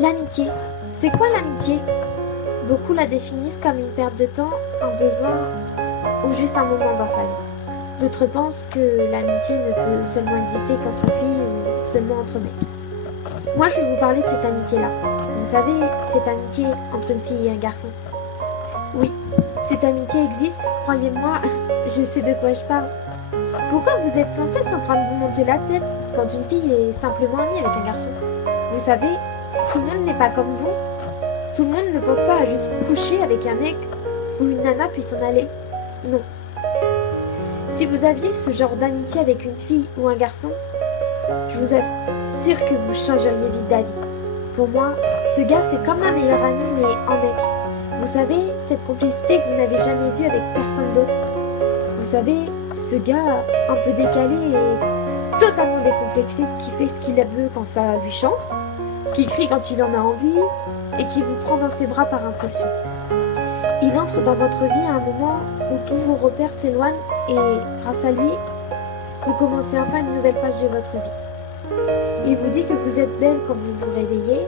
L'amitié. C'est quoi l'amitié? Beaucoup la définissent comme une perte de temps, un besoin ou juste un moment dans sa vie. D'autres pensent que l'amitié ne peut seulement exister qu'entre filles ou seulement entre mecs. Moi, je vais vous parler de cette amitié-là. Vous savez, cette amitié entre une fille et un garçon. Oui, cette amitié existe, croyez-moi, je sais de quoi je parle. Pourquoi vous êtes sans cesse en train de vous monter la tête quand une fille est simplement amie avec un garçon? Vous savez, tout le monde n'est pas comme vous. Tout le monde ne pense pas à juste coucher avec un mec ou une nana puis s'en aller. Non. Si vous aviez ce genre d'amitié avec une fille ou un garçon, je vous assure que vous changeriez vite d'avis. Pour moi, ce gars c'est comme ma meilleure amie mais en mec. Vous savez, cette complicité que vous n'avez jamais eue avec personne d'autre. Vous savez, ce gars un peu décalé et totalement décomplexé qui fait ce qu'il veut quand ça lui chante, qui crie quand il en a envie et qui vous prend dans ses bras par impulsion. Il entre dans votre vie à un moment où tous vos repères s'éloignent et grâce à lui, vous commencez enfin une nouvelle page de votre vie. Il vous dit que vous êtes belle quand vous vous réveillez,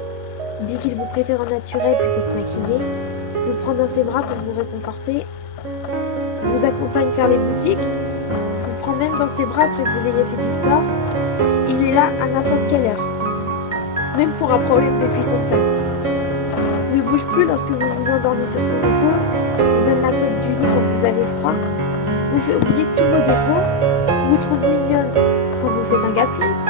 dit qu'il vous préfère en naturel plutôt que maquillé, vous prend dans ses bras pour vous réconforter, vous accompagne faire les boutiques, vous prend même dans ses bras après que vous ayez fait du sport. Il est là à n'importe quelle heure, même pour un problème de cuisson de pâtes. Ne bouge plus lorsque vous vous endormez sur son épaule, vous donne la couette du lit quand vous avez froid, vous fait oublier tous vos défauts, vous trouve mignonne quand vous faites un caprice,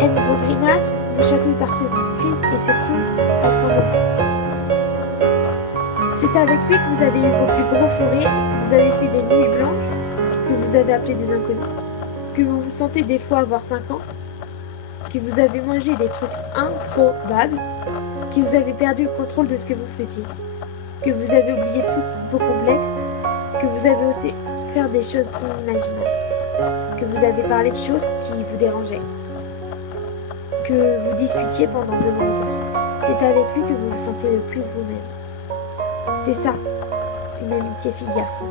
aime vos grimaces, vous chatouille par surprise et surtout prend soin de vous. C'est avec lui que vous avez eu vos plus gros fous rires, vous avez fait des nuits blanches, que vous avez appelé des inconnus, que vous vous sentez des fois avoir 5 ans, que vous avez mangé des trucs improbables, que vous avez perdu le contrôle de ce que vous faisiez, que vous avez oublié tous vos complexes, que vous avez osé faire des choses inimaginables, que vous avez parlé de choses qui vous dérangeaient, que vous discutiez pendant de longues heures. C'est avec lui que vous vous sentez le plus vous-même. C'est ça, une amitié fille-garçon.